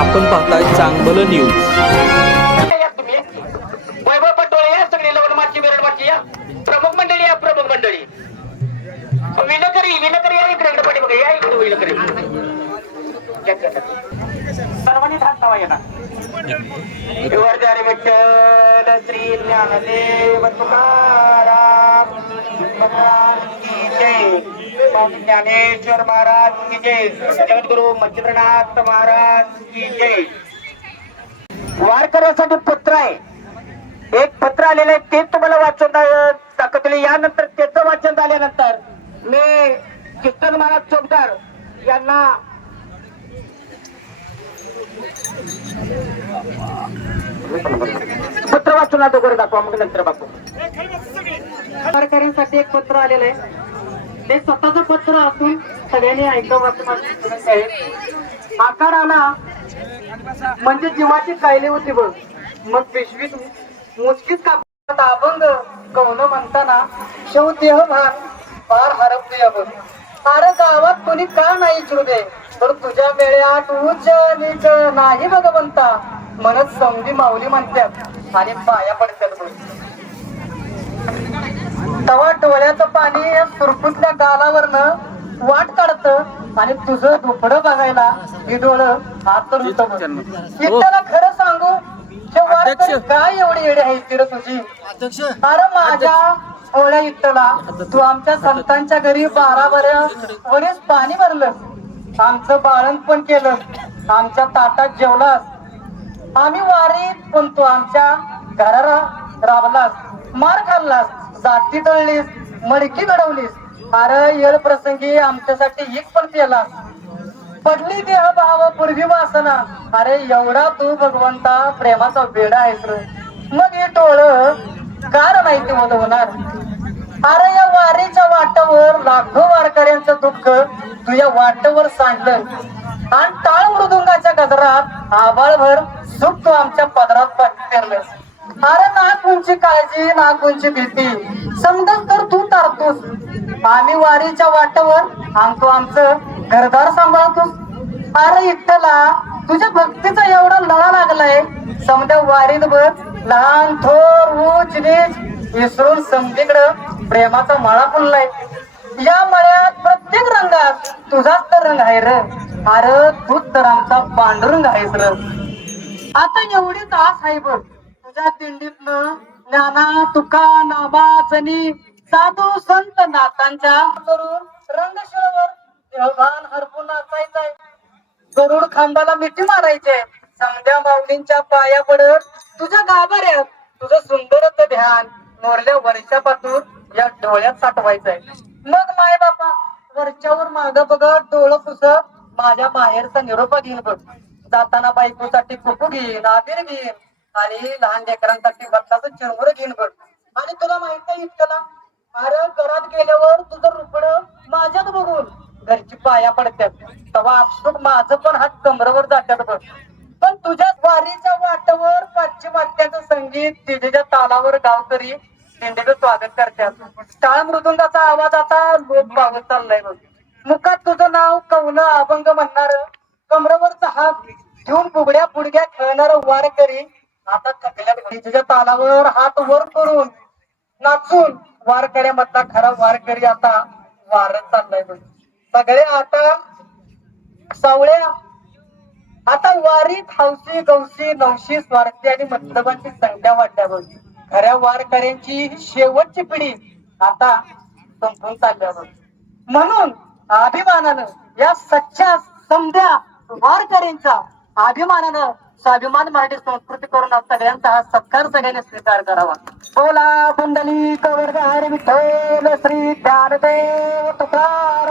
आपण पाहताय चांगलं न्यूज. वैभव पटोळे या सगळी लवणमाची बिरडमाची या प्रमुख मंडळी या प्रमुख मंडळी विनकरी या इकडे पाठी बघा या इकडे विनकरी सर्वांनी हात लावा येणार विठ्ठल श्री ज्ञानदेव तुकाराम की जय ज्ञानेश्वर महाराज की जय जगद्गुरु मच्छिंद्रनाथ महाराज की जय. वारकऱ्यासाठी पत्र आहे, एक पत्र आलेलं आहे ते तुम्हाला वाचून दाखवतील. यानंतर त्याचं वाचन झाल्यानंतर मी कीर्तन महाराज चौकदार यांना पत्र वाचून अगोदर दाखवा, मग नंतर बघू. वारकऱ्यांसाठी एक पत्र आलेलं आहे, ते स्वतःचं पत्र असून सगळ्यांनी ऐकावं. आकाराला म्हणजे जीवाची कायली होती बघ, मग पिशवीत मुचकीच कापत अभंग कवनं म्हणताना शेव देह भार फार हरपतोय बघ. अरे गावात कोणी का नाही चुरदे, तर तुझ्या वेळ्यात उच्च नीच नाही भगवंता म्हणत समधी माऊली म्हणतात आणि पाया पडतात बघ. तवा डोळ्याचं पाणी सुरकुतल्या गालावरनं वाट काढत आणि तुझं दुपडं बघायला ही डोळं आतून इतक्याला खरं सांगू काय एवढी येडी आहे ती रे तुझी. अरे माझ्या ओळ्या इट्टला तू आमच्या संतांच्या घरी 12 वरीस पाणी भरलं, आमचं बाळण पण केलं, आमच्या ताटात जेवलास, आम्ही वारीत पण तू आमच्या घराला राबलास, मार खाल्लास, जाती तळलीस, मडकी घडवलीस. अरे येळ प्रसंगी आमच्यासाठी हिक पण केला, पडली देह भाव पूर्वी वासना. अरे एवढा तू भगवंता प्रेमाचा वेडा आहेस रे, मग हे टोळ कार नाही ते होणार. अरे या वारीच्या वाटावर लाखो वारकऱ्यांचं दुःख तुझ्या वाटेवर सांडलं आणि टाळ मृदुंगाच्या गजरात आबाळभर सुख तू आमच्या पदरात पेरलंस. अरे ना कोणची काळजी ना कोणची भीती, समजत तर तू तारतोस. आम्ही वारीच्या वाटेवर आणतो आमचं घरदार सांभाळतोस. अरे इट्टला तुझ्या भक्तीचा एवढा लळा लागलाय, समजा वारीत बघ लहान थोर उच नीच विसरून समधीकडं प्रेमाचा मळा फुललाय. या मळ्यात प्रत्येक रंगात तुझाच तर रंग आहे र. अरे तूच तर आमचा पांडुरंग आहेस र. आता एवढीच आस आहे बघ तुझ्या दिंडीतनं ज्ञाना तुका नामाचनी साधू संत नाथांच्या करून रंगशाळेवर देवभान हरपून नाचायचंय, गरुड खांबाला मिठी मारायचे, समध्या माऊलींच्या पाया पडत तुझ्या गाभाऱ्यात तुझं सुंदरच ध्यान मोरल्या वर्षापासून या डोळ्यात साठवायचंय. मग माय बापा वरच्यावर माग बघत डोळं पुसत माझ्या माहेरचा निरोपा घेईन बघ. जाताना बायकोसाठी कुकू घेईन, आबीर घेईन आणि लहान लेकरांसाठी बत्ताचं चिरमुर घेईन बघ. आणि तुला माहित आहे इतकला, अरे घरात गेल्यावर तुझं रुपड माझ्यात बघून घरची पाया पडतात, तेव्हा आपसूक माझं पण हात कमरेवर जातात बघ. पण तुझ्या वारीच्या वाटेवर पाश्चिमात्याचं संगीत तिच्या तालावर गावकरी दिंडीचं स्वागत करतात. टाळ मृदुंगाचा आवाज आता लोप पावत चाललाय बघ. मुखात तुझं नाव कवनं अभंग म्हणणार, कमरेवरचा हात घेऊन बुगड्या पुडग्या खेळणार वारकरी आता थकल्यात. तिच्या तालावर हात वर करून नाचून वारकऱ्यामधला खरा वारकरी आता वारत चाललाय बघ. सगळे आता सावळ्या आता वारीत हौशी गौशी नवशी स्वार्थी आणि मतलबांची संख्या वाढल्या बघ. खऱ्या वारकऱ्यांची शेवटची पिढी आता संपून चालल्या बघ. म्हणून अभिमानानं या सच्च्या समध्या वारकऱ्यांचा अभिमानानं स्वाभिमान मराठी संस्कृती करून सगळ्यांचा हा सत्कार सगळ्यांनी स्वीकार करावा. बोला कुंडली कवरदार विठ्ठल श्री ज्ञानदेव तुकाराम.